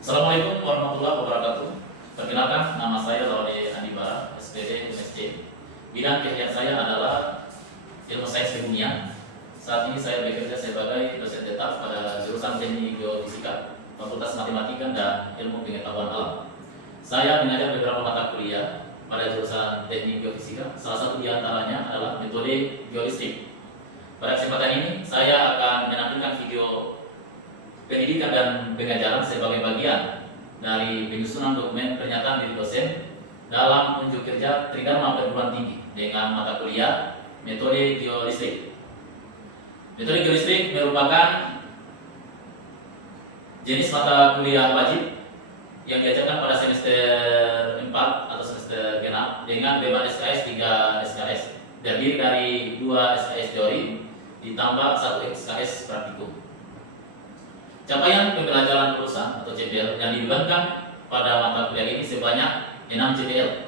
Assalamualaikum warahmatullahi wabarakatuh. Perkenalkan, nama saya Laode Andibara, SPD UNSC. Bidang kegiatan saya adalah ilmu sains kebumian. Saat ini saya bekerja sebagai dosen tetap pada jurusan Teknik Geofisika, Fakultas Matematika dan Ilmu Pengetahuan Alam. Saya mengajar beberapa mata kuliah pada jurusan Teknik Geofisika. Salah satu di antaranya adalah metode geolistrik. Pada kesempatan ini, saya akan menampilkan video pendidikan dan pengajaran sebagai bagian dari penyusunan dokumen pernyataan diri dosen dalam unjuk kerja Tridharma perguruan tinggi dengan mata kuliah metode geolistrik. Metode geolistrik merupakan jenis mata kuliah wajib yang diajarkan pada semester 4 atau semester genap dengan beban SKS 3 SKS, terdiri dari 2 SKS teori ditambah 1 SKS praktikum. Capaian pembelajaran lulusan atau CPL yang dibebankan pada mata kuliah ini sebanyak 6 CPL.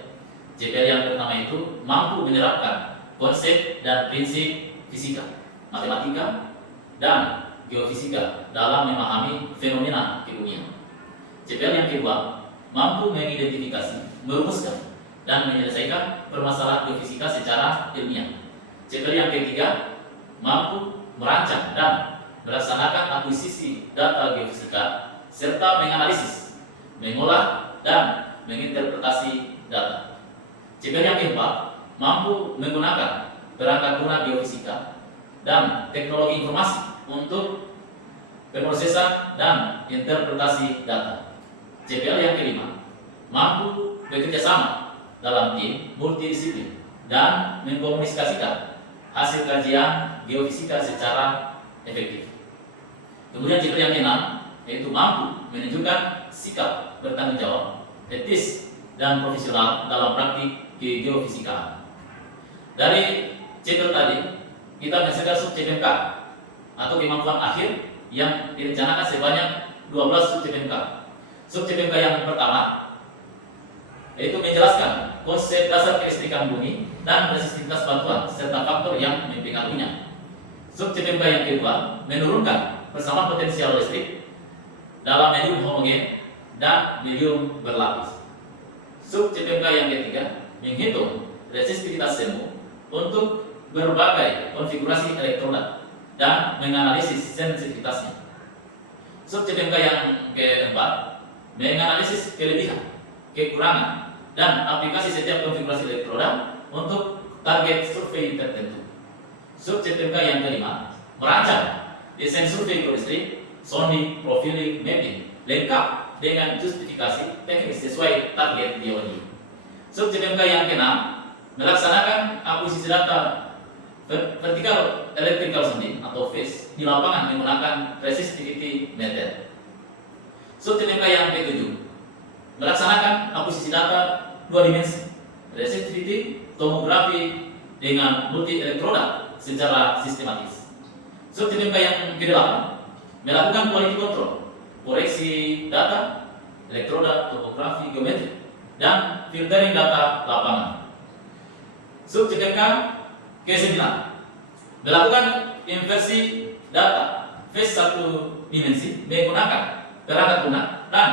CPL yang pertama itu mampu menerapkan konsep dan prinsip fisika, matematika, dan geofisika dalam memahami fenomena kebumian. CPL yang kedua mampu mengidentifikasi, merumuskan, dan menyelesaikan permasalahan geofisika secara ilmiah. CPL yang ketiga mampu merancang dan melaksanakan akuisisi data geofisika serta menganalisis, mengolah, dan menginterpretasi data. CPL yang keempat mampu menggunakan perangkat lunak geofisika dan teknologi informasi untuk pemrosesan dan interpretasi data. CPL yang kelima mampu bekerja sama dalam tim multidisiplin dan mengkomunikasikan hasil kajian geofisika secara efektif. Kemudian CPL yang keenam yaitu mampu menunjukkan sikap bertanggung jawab, etis, dan profesional dalam praktik geofisika. Dari CPL tadi kita menyelesaikan sub CPMK atau kemampuan akhir yang direncanakan sebanyak 12 sub CPMK. Sub CPMK yang pertama yaitu menjelaskan konsep dasar kelistrikan bumi dan resistivitas bantuan serta faktor yang mempengaruhinya. Sub CPMK yang kedua menurunkan persamaan potensial listrik dalam medium homogen dan medium berlapis. Sub CPMK yang ketiga menghitung resistivitas semu untuk berbagai konfigurasi elektroda dan menganalisis sensitivitasnya. Sub CPMK yang keempat menganalisis kelebihan, kekurangan, dan aplikasi setiap konfigurasi elektroda untuk target survei tertentu. Sub CPMK yang kelima merancang desain survei geolistrik, sounding, profiling, mapping lengkap dengan justifikasi teknis sesuai target geologi. Sub CPMK yang keenam melaksanakan akuisisi data vertical electrical sounding atau phase di lapangan menggunakan resistivity method. Sub CPMK yang ketujuh melaksanakan akuisisi data 2 dimensi, resistivity, tomografi dengan multi elektroda secara sistematis. Sub CPMK yang ke-8 melakukan quality control, koreksi data, elektroda, topografi, geometri, dan filtering data lapangan. Sub CPMK ke-9 melakukan inversi data phase 1 dimensi menggunakan perangkat lunak dan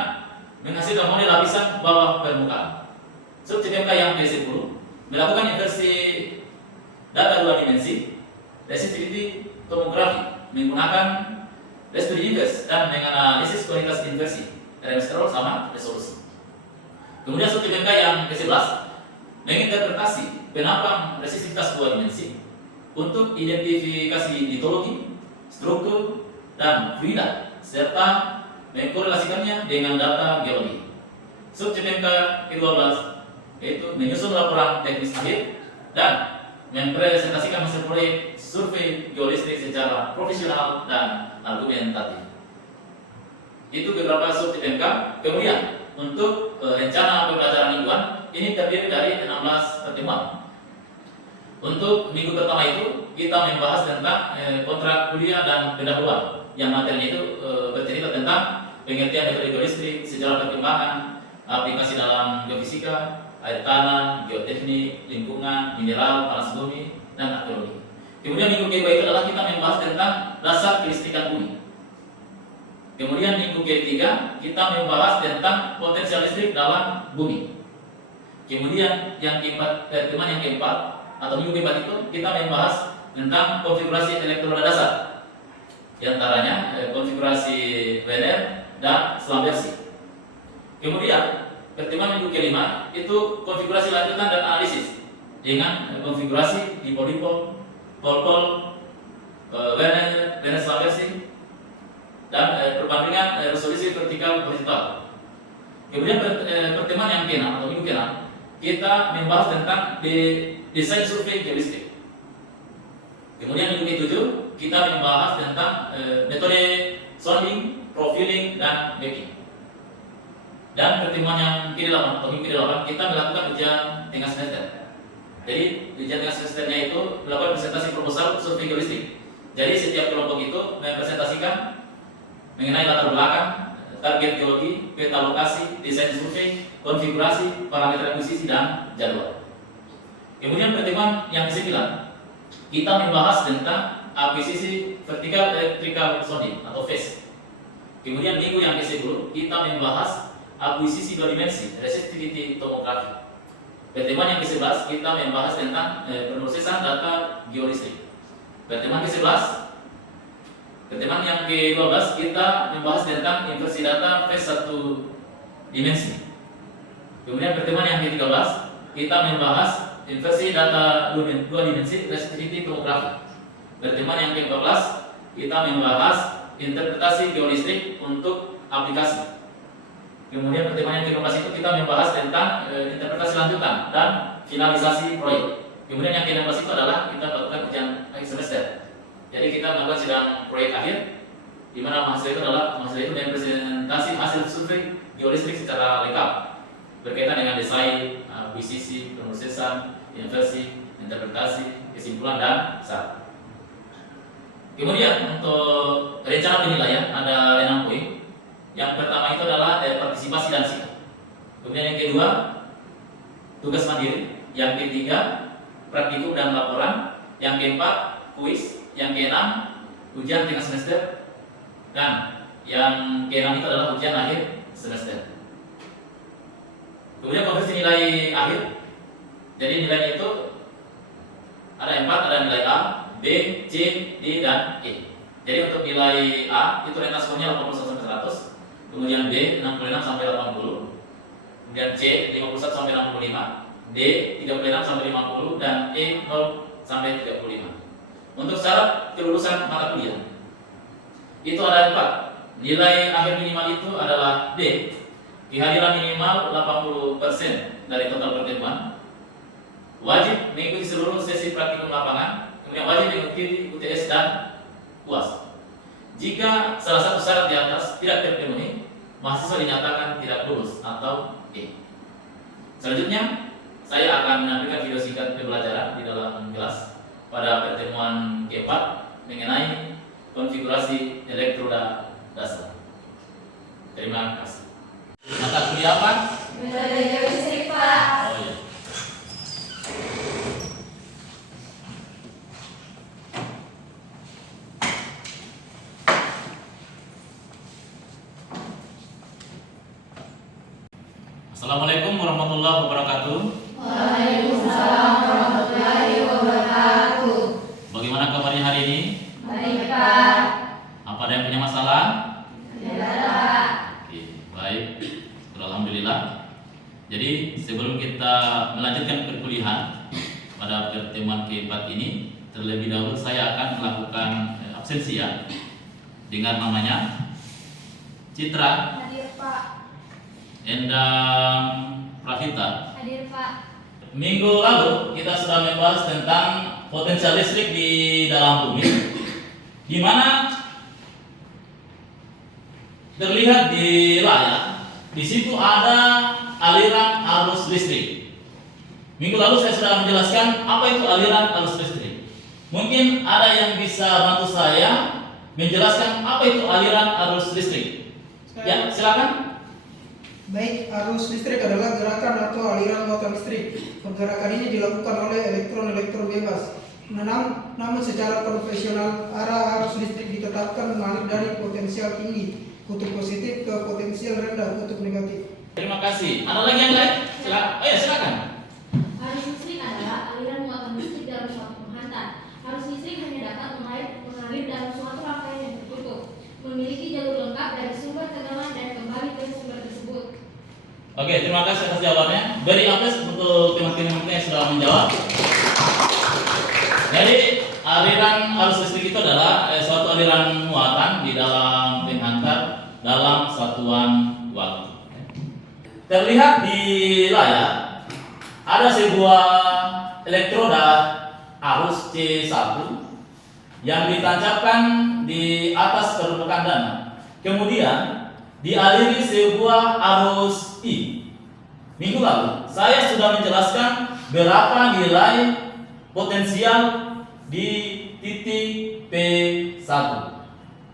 menghasilkan model lapisan bawah permukaan. Sub CPMK yang ke-10 melakukan inversi data 2 dimensi, resistivity, tomografi menggunakan residu inverse dan menganalisis kualitas inversi, remestral sama resolusi. Kemudian sub CPMK yang ke-11 menginterpretasi penampang resistivitas 2 dimensi untuk identifikasi litologi, struktur, dan fluida serta mengkorelasikannya dengan data geologi. Sub CPMK ke-12 yaitu menyusun laporan teknis akhir dan mempresentasikan hasil proyek survei geolistrik secara profesional dan argumentatif. Itu beberapa sub CPMK. Kemudian untuk rencana pembelajaran mingguan ini terdiri dari 16 pertemuan. Untuk minggu pertama itu kita membahas tentang kontrak kuliah dan pendahuluan yang materinya itu bercerita tentang pengertian metode geolistrik, sejarah perkembangan, aplikasi dalam geofisika, air tanah, geoteknik, lingkungan, mineral, panas bumi, dan arkeologi. Kemudian minggu kedua itu adalah kita membahas tentang dasar kelistrikan bumi. Kemudian minggu ketiga kita membahas tentang potensial listrik dalam bumi. Kemudian pertemuan yang keempat atau minggu keempat itu kita membahas tentang konfigurasi elektroda dasar, di antaranya konfigurasi WLR dan selang bersih. Kemudian pertemuan minggu kelima itu konfigurasi lanjutan dan analisis dengan konfigurasi dipol-dipol, pol-pol, WLR, selang bersih, dan perbandingan resolusi vertikal horizontal. Kemudian pertemuan yang keenam atau minggu keenam kita membahas tentang desain survei geolistrik. Kemudian minggu ketujuh kita membahas tentang metode sounding, profiling, dan mapping. Dan pertemuan yang ke-8 atau minggu ke-8 kita melakukan ujian tengah semester. Jadi ujian tengah semesternya itu melakukan presentasi proposal survei geolistrik. Jadi setiap kelompok itu mempresentasikan mengenai latar belakang, target geologi, peta lokasi, desain survei, konfigurasi, parameter akuisisi, dan jadwal. Kemudian pertemuan yang ke-9 kita membahas tentang akuisisi vertikal electrical sounding atau phase. Kemudian minggu yang ke-10 kita membahas akuisisi 2 dimensi, resistivity tomografi. Pertemuan yang ke-11 kita membahas tentang penulisan data geolistrik. Pertemuan yang ke-12 kita membahas tentang inversi data phase 1 dimensi. Kemudian pertemuan yang ke-13 kita membahas inversi data 2 dimensi resistivity tomografi. Pertemuan yang ke-14 kita membahas interpretasi geolistrik untuk aplikasi. Kemudian pertemuan yang ke-15 itu kita membahas tentang interpretasi lanjutan dan finalisasi proyek. Kemudian yang ke-16 itu adalah kita melakukan ujian akhir semester. Jadi kita melakukan sidang proyek akhir, di mana mahasiswa itu mempresentasi hasil survei geolistrik secara lengkap berkaitan dengan desain, akuisisi, penulisan, inversi, interpretasi, kesimpulan, dan syarat. Kemudian untuk rencana penilaian ada 6 poin. Yang pertama itu adalah partisipasi dan sikap. Kemudian yang kedua tugas mandiri. Yang ketiga praktikum dan laporan. Yang keempat kuis. Yang keenam ujian tengah semester, dan yang keenam itu adalah ujian akhir semester. Kemudian konversi nilai akhir. Jadi nilainya itu ada 4, ada nilai A, B, C, D, dan E. Jadi untuk nilai A itu rentas skornya 81 sampai 100, kemudian B 66 sampai 80, kemudian C 51 sampai 65, D 36 sampai 50, dan E 0 sampai 35. Untuk syarat kelulusan mata kuliah itu ada 4. Nilai akhir minimal itu adalah D, kehadiran minimal 80% dari total pertemuan, wajib mengikuti seluruh sesi praktikum lapangan, kemudian wajib mengikuti UTS dan UAS. Jika salah satu syarat di atas tidak terpenuhi, mahasiswa dinyatakan tidak lulus atau E. Selanjutnya saya akan menampilkan video singkat pembelajaran di dalam kelas pada pertemuan keempat mengenai konfigurasi elektroda dasar. Terima kasih. Mata kuliah apa? Metode geolistrik, Pak. Oh iya. Assalamualaikum warahmatullahi wabarakatuh. Waalaikumsalam warahmatullahi wabarakatuh. Bagaimana kabarnya hari ini? Baik, Pak. Apa ada yang punya masalah? Tidak, Pak. Oke, baik. Alhamdulillah. Jadi sebelum kita melanjutkan perkuliahan pada pertemuan keempat ini, terlebih dahulu saya akan melakukan absensi ya, dengan namanya Citra, Hadir, Pak. Endang Pravita. Hadir, Pak. Minggu lalu kita sudah membahas tentang potensial listrik di dalam bumi, di mana terlihat di layar, di situ ada aliran arus listrik. Minggu lalu saya sudah menjelaskan apa itu aliran arus listrik. Mungkin ada yang bisa bantu saya menjelaskan apa itu aliran arus listrik. Ya, silakan. Baik, arus listrik adalah gerakan atau aliran muatan listrik. Pergerakan ini dilakukan oleh elektron-elektron bebas. Namun secara konvensional arah arus listrik ditetapkan mengalir dari potensial tinggi kutub positif ke potensial rendah kutub negatif. Terima kasih. Ada lagi yang lain? Silakan. Arus listrik adalah aliran muatan listrik dalam suatu penghantar. Arus listrik hanya dapat mengalir dalam suatu rangkaian yang tertutup, memiliki jalur lengkap dari sumber tegangan dan kembali ke sumber tersebut. Oke, terima kasih atas jawabannya. Beri aplaus untuk teman-teman yang sudah menjawab. Jadi aliran arus listrik itu adalah suatu aliran muatan di dalam penghantar dalam satuan waktu. Terlihat di layar ada sebuah elektroda arus C1 yang ditancapkan di atas permukaan tanah. Kemudian dialiri sebuah arus I. Minggu lalu saya sudah menjelaskan berapa nilai potensial di titik P1.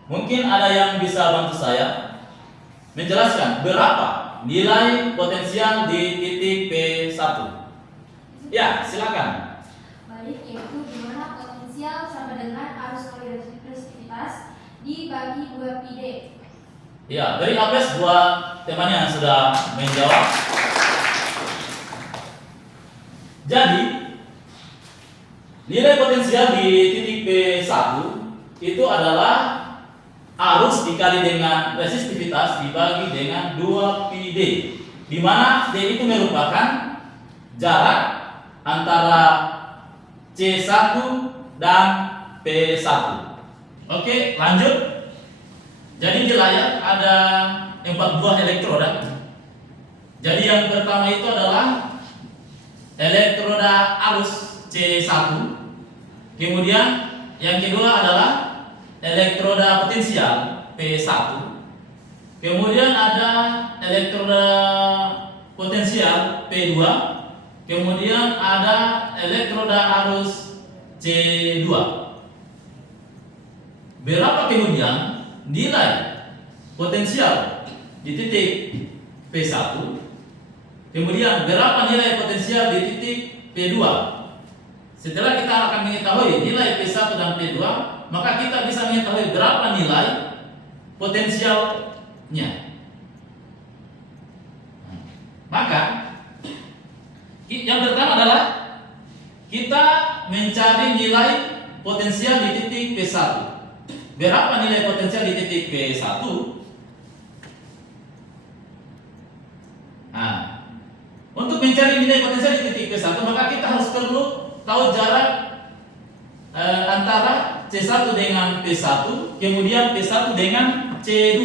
Mungkin ada yang bisa bantu saya menjelaskan berapa nilai potensial di titik P1. Ya, silakan. Baik, yaitu di mana potensial sama dengan arus aliran resistivitas dibagi 2 pi D. Ya, beri aplaus buat temannya yang sudah menjawab. Jadi, nilai potensial di titik P1 itu adalah arus dikali dengan resistivitas dibagi dengan 2 pi D, di mana D itu merupakan jarak antara C1 dan P1. Oke, lanjut. Jadi di layar ada 4 buah elektroda. Jadi yang pertama itu adalah elektroda arus C1. Kemudian yang kedua adalah elektroda potensial P1. Kemudian ada elektroda potensial P2. Kemudian ada elektroda arus C2. Berapa kemudian nilai potensial di titik P1? Kemudian berapa nilai potensial di titik P2? Setelah kita akan mengetahui nilai P1 dan P2, maka kita bisa mengetahui berapa nilai potensialnya. Maka yang pertama adalah kita mencari nilai potensial di titik P1. Berapa nilai potensial di titik P1? Nah, untuk mencari nilai potensial di titik P1, maka kita harus perlu tahu jarak antara C1 dengan P1, kemudian P1 dengan C2.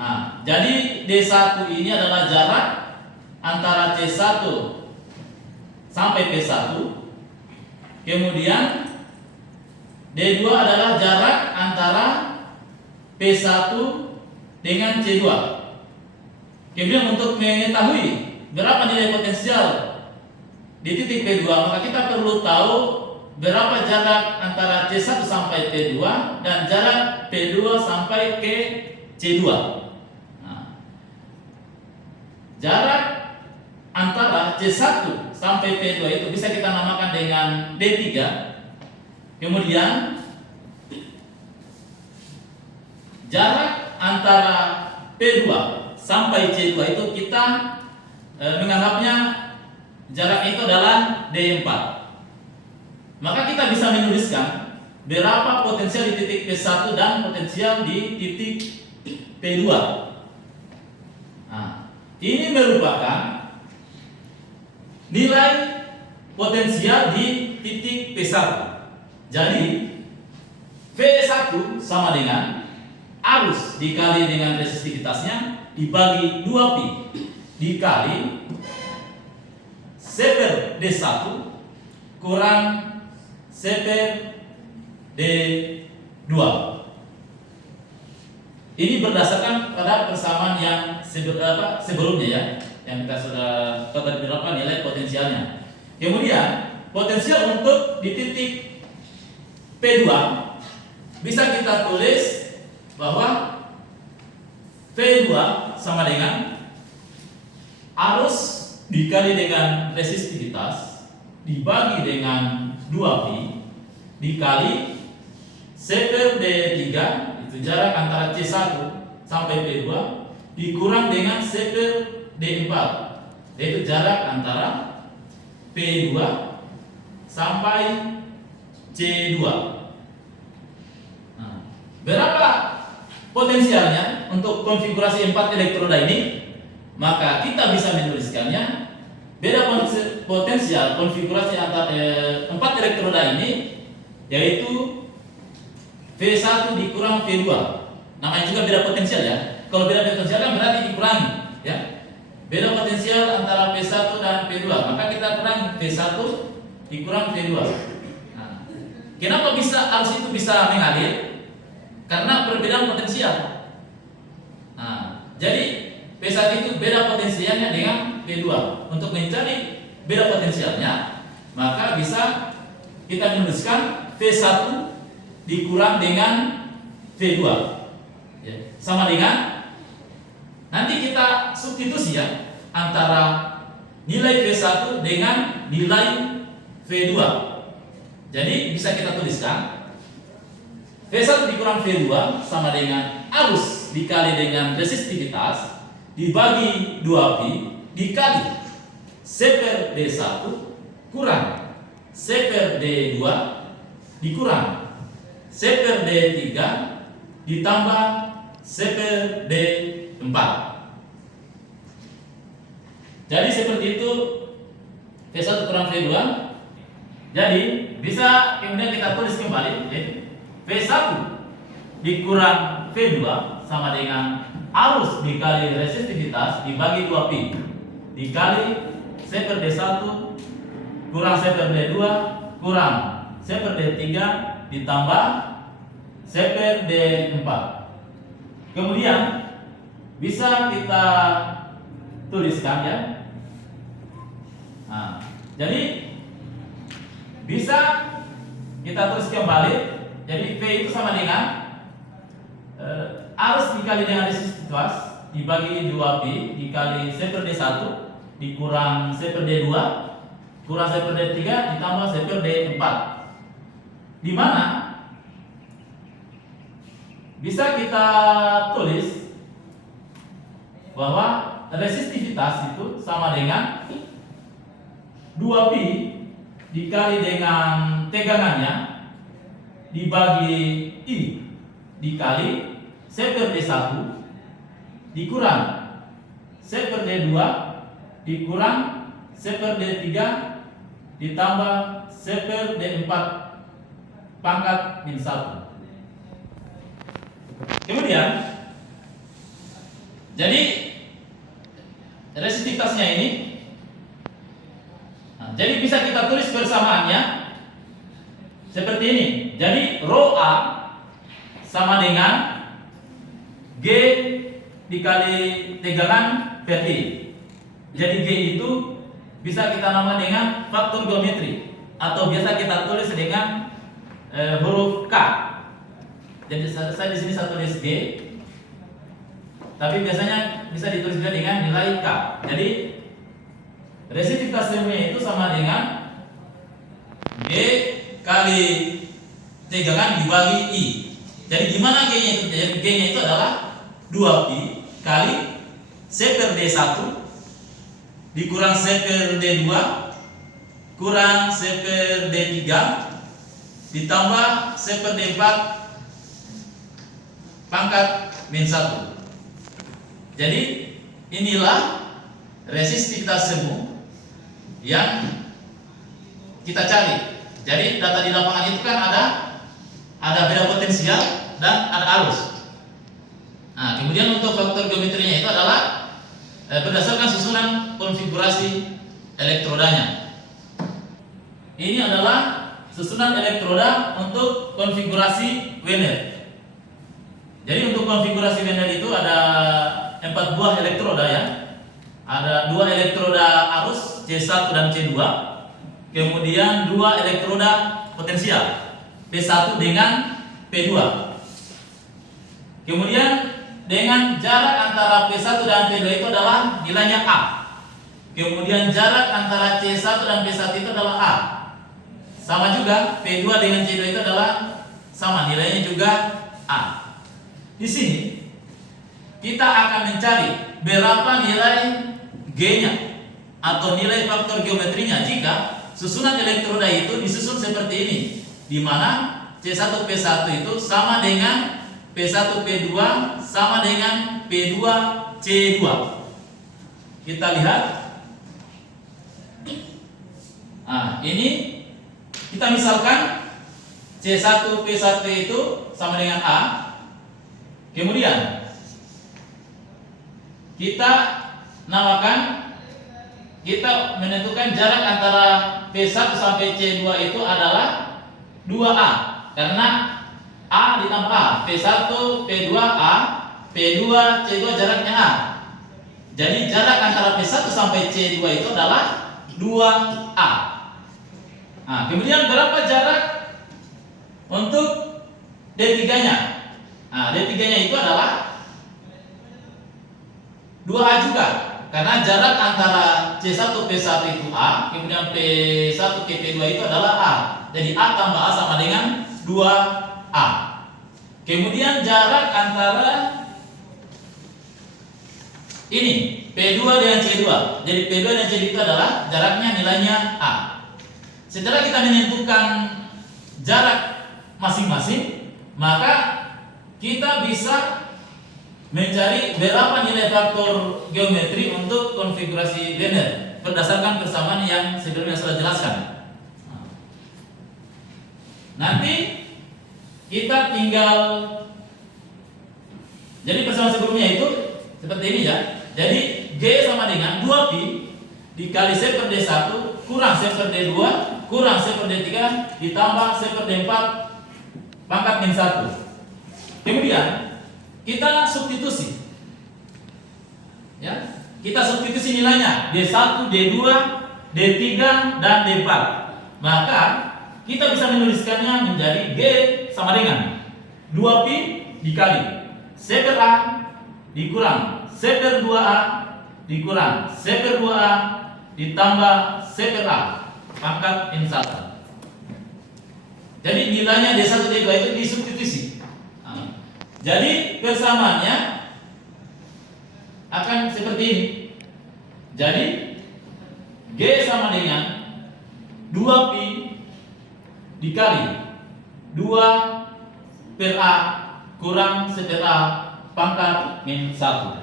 Nah, jadi D1 ini adalah jarak antara C1 sampai P1. Kemudian D2 adalah jarak antara P1 dengan C2. Kemudian untuk mengetahui berapa nilai potensial di titik P2, maka kita perlu tahu berapa jarak antara C1 sampai P2 dan jarak P2 sampai ke C2. Nah, jarak antara C1 sampai P2 itu bisa kita namakan dengan D3. Kemudian jarak antara P2 sampai C2 itu kita menganggapnya jarak itu adalah D4. Maka kita bisa menuliskan berapa potensial di titik P1 dan potensial di titik P2. Nah, ini merupakan nilai potensial di titik P1. Jadi P1 sama dengan arus dikali dengan resistivitasnya dibagi 2 pi dikali seper D1 kurang seper D2. Ini berdasarkan pada persamaan yang sebelumnya ya, yang kita sudah tahu berapa nilai potensialnya. Kemudian potensial untuk di titik P2 bisa kita tulis bahwa P2 sama dengan arus dikali dengan resistivitas dibagi dengan 2 pi dikali seper D3, itu jarak antara C1 sampai P2 dikurang dengan C per D4, yaitu jarak antara P2 sampai C2. Nah, berapa potensialnya untuk konfigurasi 4 elektroda ini? Maka kita bisa menuliskannya, beda potensial konfigurasi antara 4 elektroda ini yaitu V1 dikurang V2. Namanya juga beda potensial ya. Kalau beda potensial kan berarti dikurangi ya. Beda potensial antara V1 dan V2, maka kita kurangi V1 dikurang V2. Nah, kenapa arus itu bisa mengalir? Karena perbedaan potensial. Nah, jadi V1 itu beda potensialnya dengan V2. Untuk mencari beda potensialnya, maka bisa kita menuliskan V1 dikurang dengan V2 ya, sama dengan nanti kita substitusi ya antara nilai V1 dengan nilai V2. Jadi bisa kita tuliskan V1 dikurang V2 sama dengan arus dikali dengan resistivitas dibagi 2pi dikali C per D1 kurang C per D2 dikurang C per D3 ditambah C per D4. Jadi seperti itu V1 kurang V2. Jadi bisa kemudian kita tulis kembali V1 dikurang V2 sama dengan arus dikali resistivitas dibagi 2pi dikali C per D1 kurang C per D2 kurang C per D3 ditambah C per D4. Kemudian bisa kita tuliskan ya. Nah, jadi bisa kita tulis kembali. Jadi V itu sama dengan arus dikali dengan resistivitas dibagi 2pi dikali C per D1 dikurang C per D2 kurang C per D3 ditambah C per D4. Di mana bisa kita tulis bahwa resistivitas itu sama dengan 2pi dikali dengan tegangannya dibagi I dikali C per D1 dikurang C per D2 dikurang C per D3 ditambah C per D4 pangkat min 1. Kemudian jadi resistivitasnya ini jadi bisa kita tulis persamaannya seperti ini. Jadi rho A sama dengan G dikali tegangan per I. Jadi G itu bisa kita nama dengan faktor geometri atau biasa kita tulis dengan huruf K. Jadi saya di sini saya tulis G, tapi biasanya bisa ditulis juga dengan nilai K. Jadi resistivitas semuanya itu sama dengan G kali tegangan dibagi I. Jadi gimana G-nya itu? Jadi G-nya itu adalah 2pi kali C per D1 dikurang C per D2 kurang C per D3 ditambah C per D4 pangkat min 1. Jadi inilah resistivitas semu yang kita cari. Jadi data di lapangan itu kan ada beda potensial dan ada arus. Nah, kemudian untuk faktor geometrinya itu adalah berdasarkan susunan konfigurasi elektrodanya. Ini adalah susunan elektroda untuk konfigurasi Werner. Jadi untuk konfigurasi Werner itu ada 4 buah elektroda ya. Ada 2 elektroda arus C1 dan C2. Kemudian 2 elektroda potensial P1 dengan P2. Kemudian dengan jarak antara P1 dan P2 itu adalah nilainya A. Kemudian jarak antara C1 dan P1 itu adalah A. Sama juga P2 dengan C2 itu adalah sama, nilainya juga A. Di sini kita akan mencari berapa nilai G-nya atau nilai faktor geometrinya jika susunan elektroda itu disusun seperti ini, di mana C1P1 itu sama dengan P1P2 sama dengan P2C2. Kita lihat. Nah, ini kita misalkan C1P1 itu sama dengan A. Kemudian kita menentukan jarak antara P1 sampai C2 itu adalah 2A, karena A ditambah A, P1, P2A, P2C2 jaraknya A. Jadi jarak antara P1 sampai C2 itu adalah 2A. Nah, kemudian berapa jarak untuk D3-nya? Nah, D3-nya itu adalah 2A juga, karena jarak antara C1P1 itu A, kemudian P1P2 itu adalah A. Jadi A tambah A sama dengan 2A. Kemudian jarak antara ini P2 dengan C2. Jadi P2 dan C2 itu adalah jaraknya nilainya A. Setelah kita menentukan jarak masing-masing, maka kita bisa mencari berapa nilai faktor geometri untuk konfigurasi Wiener berdasarkan persamaan yang sebelumnya sudah jelaskan. Nanti kita tinggal, jadi persamaan sebelumnya itu seperti ini ya. Jadi G sama dengan 2pi dikali C per D1 kurang C per D2 kurang C per D3 ditambah C per D4 pangkat min 1. Kemudian kita substitusi, ya, kita substitusi nilainya D1, D2, D3 dan D4. Maka kita bisa menuliskannya menjadi G sama dengan 2pi dikali C per A dikurang C per 2A dikurang C per 2A ditambah C per A pangkat min 1. Jadi nilainya D1, D2 itu disubstitusi. Jadi persamaannya akan seperti ini. Jadi G sama dengan 2pi dikali 2 per A kurang C per A pangkat min 1.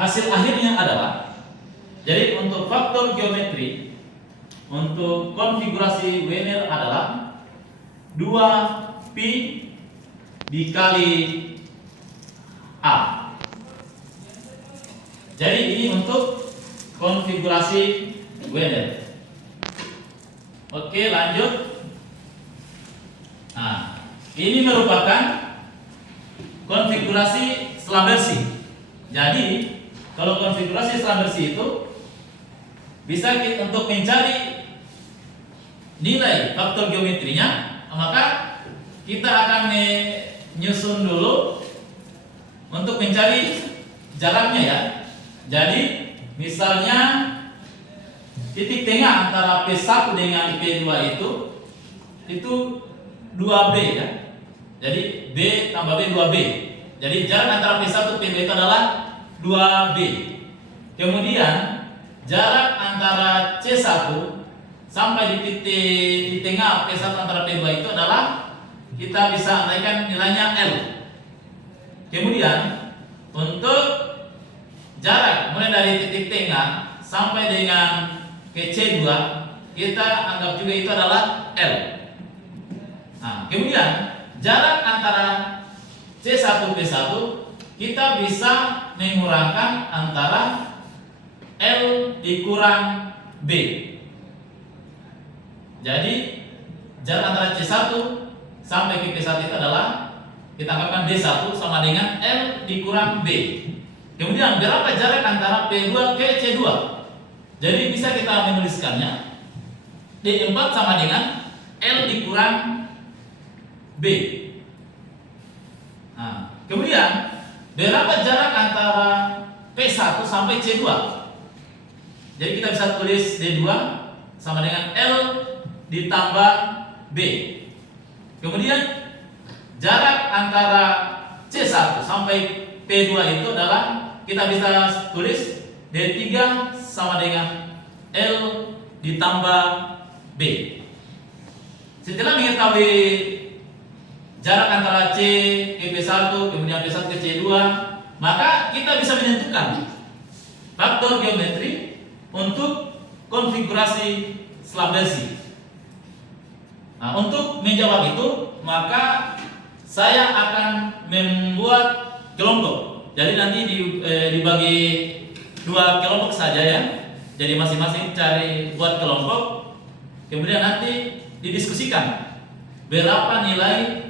Hasil akhirnya adalah, jadi untuk faktor geometri untuk konfigurasi Wiener adalah 2pi dikali A. Jadi ini untuk konfigurasi Wiener. Oke, lanjut. Nah, ini merupakan konfigurasi selam bersih. Jadi kalau konfigurasi selam bersih itu bisa kita untuk mencari nilai faktor geometrinya, maka kita akan menyusun dulu untuk mencari jaraknya ya. Jadi misalnya titik tengah antara P1 dengan P2 itu 2B ya. Jadi B tambah B 2B. Jadi jarak antara P1 P2 itu adalah 2B. Kemudian jarak antara C1 sampai di titik di tengah P1 antara P2 itu adalah, kita bisa andaikan nilainya L. Kemudian untuk jarak mulai dari titik tengah sampai dengan ke C2 kita anggap juga itu adalah L. Nah, kemudian jarak antara C1 P1 kita bisa mengurangkan antara L dikurang B. Jadi jarak antara C1 sampai ke P1 itu adalah, kita anggapkan D1 sama dengan L dikurang B. Kemudian berapa jarak antara P2 ke C2? Jadi bisa kita menuliskannya D4 sama dengan L dikurang B. Nah, kemudian berapa jarak antara P1 sampai C2? Jadi kita bisa tulis D2 sama dengan L ditambah B. Kemudian jarak antara C1 sampai P2 itu adalah kita bisa tulis D3 sama dengan L ditambah B. Setelah mengetahui jarak antara C ke P1 kemudian P1 ke C2, maka kita bisa menentukan faktor geometri untuk konfigurasi selam bersih. Nah, untuk menjawab itu, maka saya akan membuat kelompok. Jadi nanti dibagi 2 kelompok saja ya. Jadi masing-masing cari buat kelompok. Kemudian nanti didiskusikan berapa nilai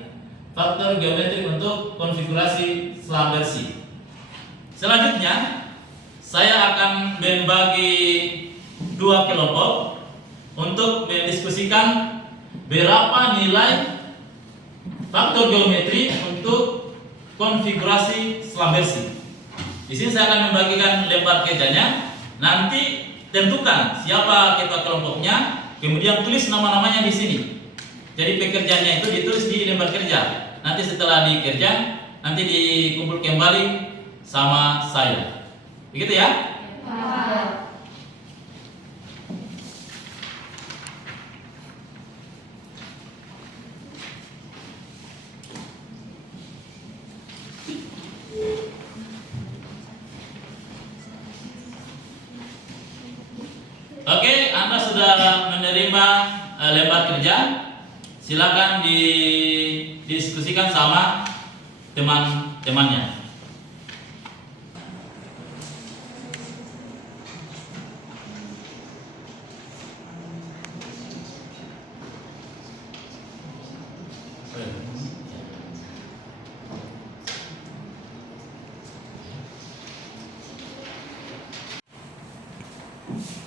faktor geometri untuk konfigurasi selam bersih. Selanjutnya, saya akan membagi 2 kelompok untuk mendiskusikan berapa nilai faktor geometri untuk konfigurasi selam bersih. Di sini saya akan membagikan lembar kerjanya. Nanti tentukan siapa ketua kelompoknya, kemudian tulis nama-namanya di sini. Jadi pekerjaannya itu ditulis di lembar kerja. Nanti setelah dikerja, nanti dikumpul kembali sama saya. Begitu ya? Oke, Anda sudah menerima lembar kerja. Silakan didiskusikan sama teman-temannya.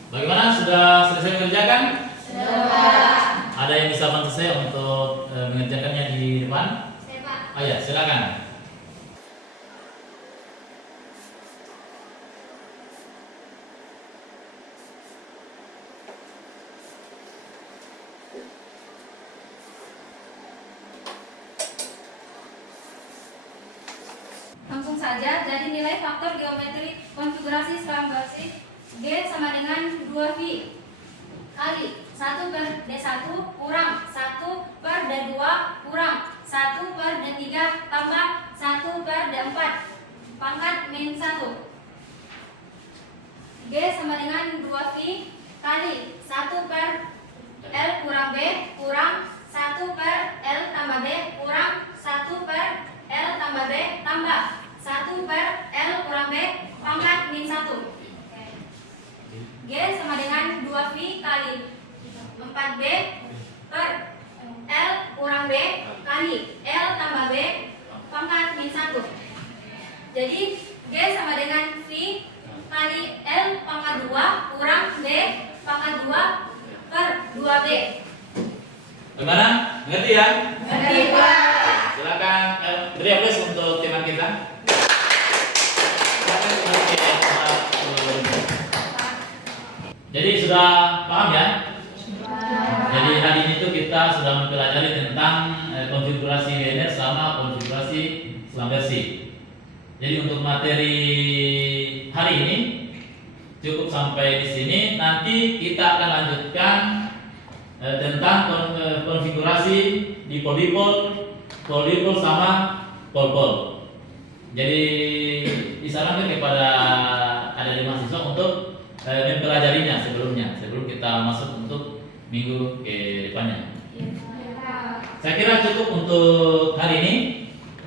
Bagaimana? Sudah selesai mengerjakan? Sudah. Ada yang bisa bantu saya untuk mengerjakannya di depan? Saya, Pak. Oh ya, silakan. Langsung saja, jadi nilai faktor geometri konfigurasi selam bersih G sama dengan 2V kali 1 per D1 kurang 1 per D2 kurang 1 per D3 tambah 1 per D4 pangkat min 1. G sama dengan 2V kali 1 per L kurang B kurang 1 per L tambah B kurang 1 per L tambah B tambah 1 per L kurang B pangkat min 1. G sama dengan 2V kali 4B per L kurang B kali L tambah B pangkat min 1. Jadi G sama dengan V kali L pangkat 2 kurang B pangkat 2 per 2B. Bagaimana? Ngerti ya? Ngerti, Pak. Silakan beri aplaus untuk teman kita. Silakan teman kita. Jadi sudah paham ya? Jadi hari ini tuh kita sudah mempelajari tentang konfigurasi linear sama konfigurasi selam bersih. Jadi untuk materi hari ini cukup sampai di sini. Nanti kita akan lanjutkan tentang konfigurasi dipol sama pol-pol. Jadi disarankan kepada adik mahasiswa untuk mempelajarinya sebelum kita masuk untuk minggu ke depannya. Saya kira cukup untuk hari ini.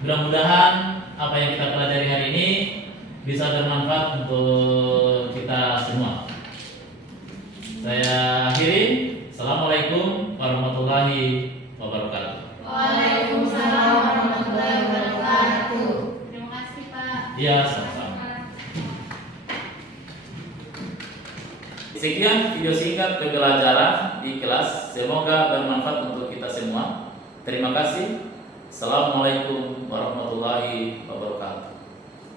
Mudah-mudahan apa yang kita pelajari hari ini bisa bermanfaat untuk kita semua. Saya akhiri. Assalamualaikum warahmatullahi wabarakatuh. Waalaikumsalam warahmatullahi wabarakatuh. Terima kasih, Pak. Iya, sama-sama. Sekian video singkat pembelajaran di kelas. Semoga bermanfaat untuk kita semua. Terima kasih. Assalamualaikum warahmatullahi wabarakatuh.